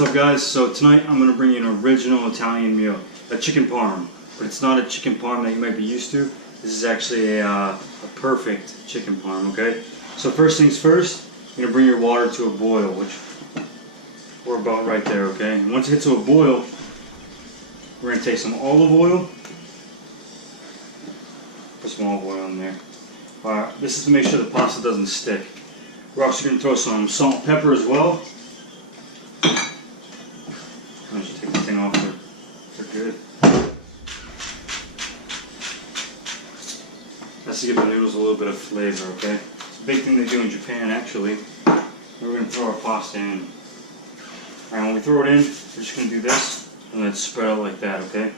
What's up guys? So tonight I'm going to bring you an original Italian meal, a chicken parm. But it's not a chicken parm that you might be used to. This is actually a perfect chicken parm, okay? So first things first, you're going to bring your water to a boil, which we're about right there, okay? And once it gets to a boil, we're going to take some olive oil. Put some olive oil in there. Alright, this is to make sure the pasta doesn't stick. We're also going to throw some salt and pepper as well. I'll just take the thing off there. They're good. That's to give the noodles a little bit of flavor, okay? It's a big thing they do in Japan, actually. We're going to throw our pasta in. Alright, when we throw it in, we're just going to do this and let it spread out like that, okay?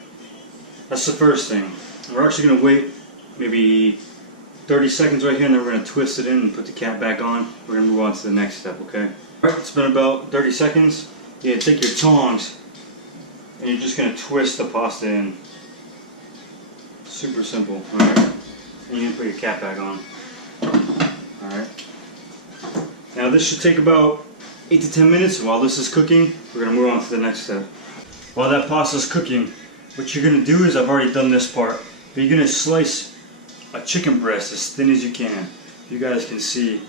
That's the first thing. We're actually going to wait maybe 30 seconds right here, and then we're going to twist it in and put the cap back on. We're going to move on to the next step, okay? Alright, it's been about 30 seconds. Yeah, take your tongs and you're just going to twist the pasta in. Super simple, alright? And you're going to put your cap back on. Alright. Now this should take about 8 to 10 minutes. While this is cooking, we're going to move on to the next step. While that pasta is cooking, what you're going to do is, I've already done this part, but you're going to slice a chicken breast as thin as you can. You guys can see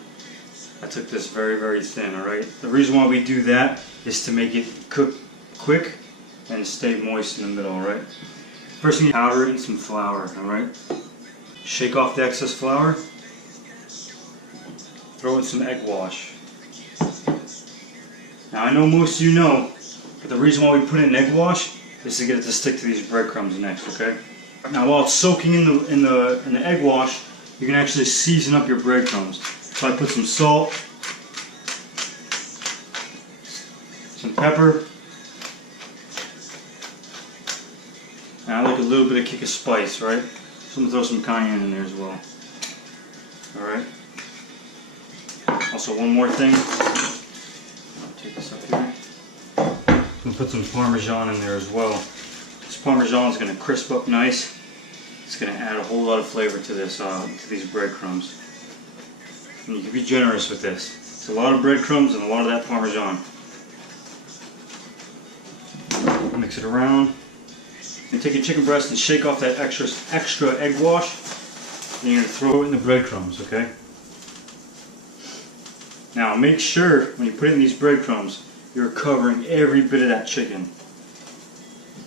I took this very, very thin, alright? The reason why we do that is to make it cook quick and stay moist in the middle, alright? First thing, powder it in some flour, alright? Shake off the excess flour. Throw in some egg wash. Now I know most of you know, but the reason why we put in egg wash is to get it to stick to these breadcrumbs next, okay? Now while it's soaking in the egg wash, you can actually season up your breadcrumbs. So I put some salt, some pepper, and I like a little bit of kick of spice, right? So I'm going to throw some cayenne in there as well. Alright. Also one more thing. I'll take this up here. I'm going to put some Parmesan in there as well. This Parmesan is going to crisp up nice. It's going to add a whole lot of flavor to this, to these breadcrumbs. And you can be generous with this. It's a lot of breadcrumbs and a lot of that Parmesan. Mix it around. And take your chicken breast and shake off that extra egg wash. And you're going to throw it in the breadcrumbs, okay? Now make sure when you put it in these breadcrumbs, you're covering every bit of that chicken.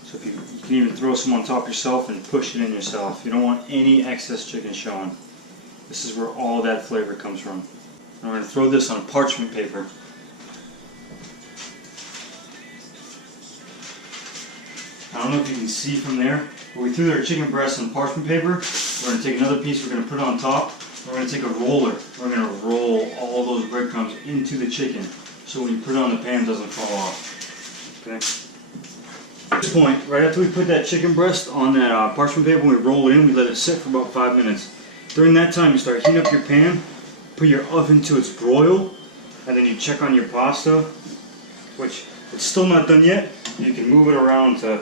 So if you can even throw some on top yourself and push it in yourself. You don't want any excess chicken showing. This is where all that flavor comes from. And we're going to throw this on parchment paper. I don't know if you can see from there, but we threw our chicken breast on parchment paper. We're going to take another piece, we're going to put it on top. We're going to take a roller. We're going to roll all those breadcrumbs into the chicken, so when you put it on the pan, it doesn't fall off. Okay? At this point, right after we put that chicken breast on that parchment paper, we roll it in, we let it sit for about 5 minutes. During that time, you start heating up your pan, put your oven to its broil, and then you check on your pasta, which it's still not done yet. You can move it around to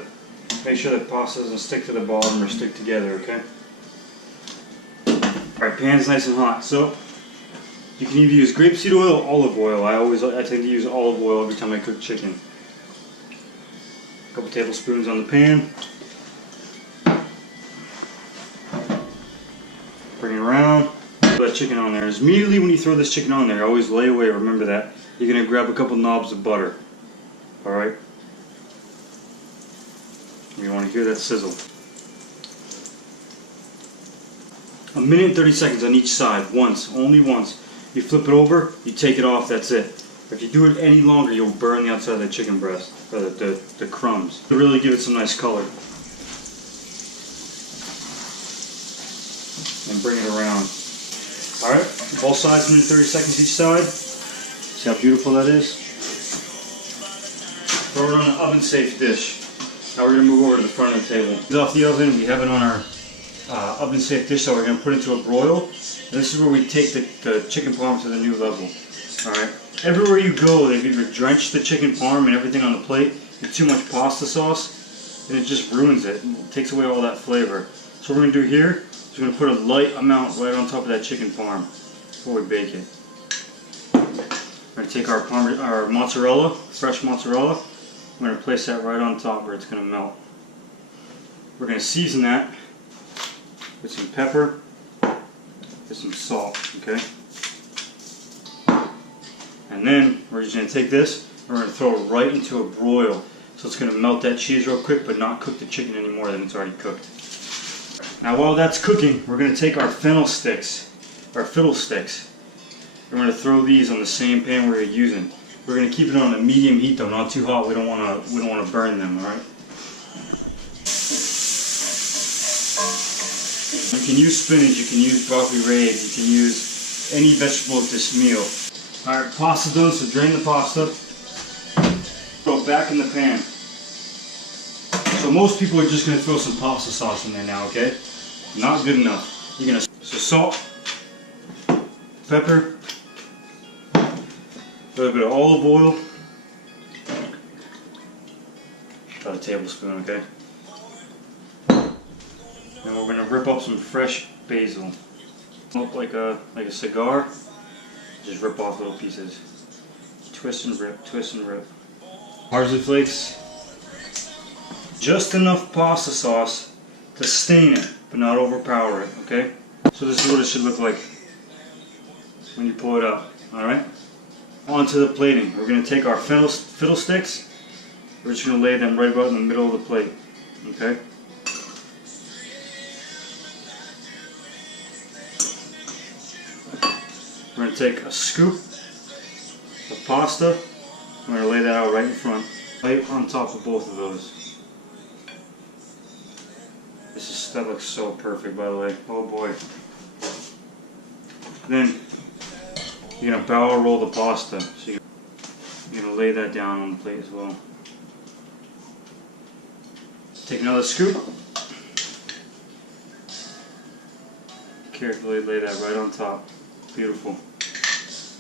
make sure that pasta doesn't stick to the bottom or stick together, okay? Alright, pan's nice and hot, so you can either use grapeseed oil or olive oil. I tend to use olive oil every time I cook chicken. A couple tablespoons on the pan. Bring it around. Put that chicken on there. Immediately when you throw this chicken on there, always lay away, remember that. You're going to grab a couple knobs of butter. Alright? You want to hear that sizzle. A minute and 30 seconds on each side, once, only once. You flip it over, you take it off, that's it. If you do it any longer, you'll burn the outside of the chicken breast, or the crumbs. To really give it some nice color. And bring it around. Alright, both sides, minute 30 seconds each side. See how beautiful that is? Throw it on an oven-safe dish. Now we're going to move over to the front of the table. It's off the oven, we have it on our oven-safe dish that we're going to put into a broil. And this is where we take the chicken parm to the new level. Alright. Everywhere you go, they've either drenched the chicken parm and everything on the plate with too much pasta sauce, and it just ruins it. It takes away all that flavor. So what we're going to do here is we're going to put a light amount right on top of that chicken parm before we bake it. We're going to take our mozzarella, fresh mozzarella. We're going to place that right on top where it's going to melt. We're going to season that with some pepper, with some salt, okay? And then we're just going to take this, we're going to throw it right into a broil. So it's going to melt that cheese real quick, but not cook the chicken any more than it's already cooked. Now while that's cooking, we're going to take our fennel sticks, our fiddle sticks. We're going to throw these on the same pan we're using. We're going to keep it on a medium heat though, not too hot. We don't want to burn them, all right? You can use spinach, you can use broccoli rabe, you can use any vegetable with this meal. Alright, pasta done, so drain the pasta. Throw it back in the pan. So most people are just going to throw some pasta sauce in there now, okay? Not good enough. You're going to, so salt, pepper, a little bit of olive oil, about a tablespoon, okay? And we're going to rip up some fresh basil. Up like a cigar. Just rip off little pieces. Twist and rip, twist and rip. Parsley flakes. Just enough pasta sauce to stain it, but not overpower it, okay? So this is what it should look like when you pull it up, alright? On to the plating. We're going to take our fiddle sticks. We're just going to lay them right about in the middle of the plate, okay? We're going to take a scoop of pasta. We're going to lay that out right in front, right on top of both of those. That looks so perfect, by the way. Oh boy. Then you're going to barrel roll the pasta. So you're going to lay that down on the plate as well. Take another scoop. Carefully lay that right on top. Beautiful.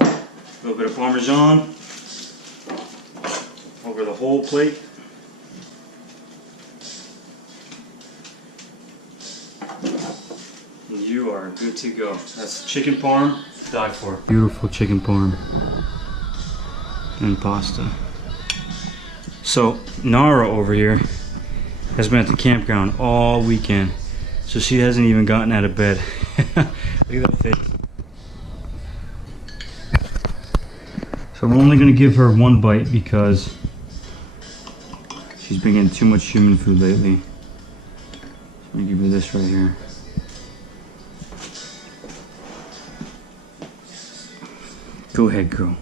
A little bit of Parmesan over the whole plate. And you are good to go. That's chicken parm to die for. Beautiful chicken parm and pasta. So Nara over here has been at the campground all weekend, so she hasn't even gotten out of bed. Look at that face. So we're only going to give her one bite because she's been getting too much human food lately. Let me give her this right here. Go ahead, girl.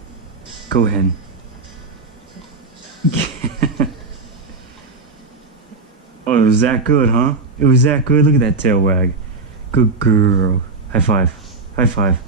Go ahead. Oh, it was that good, huh? It was that good? Look at that tail wag. Good girl. High five. High five.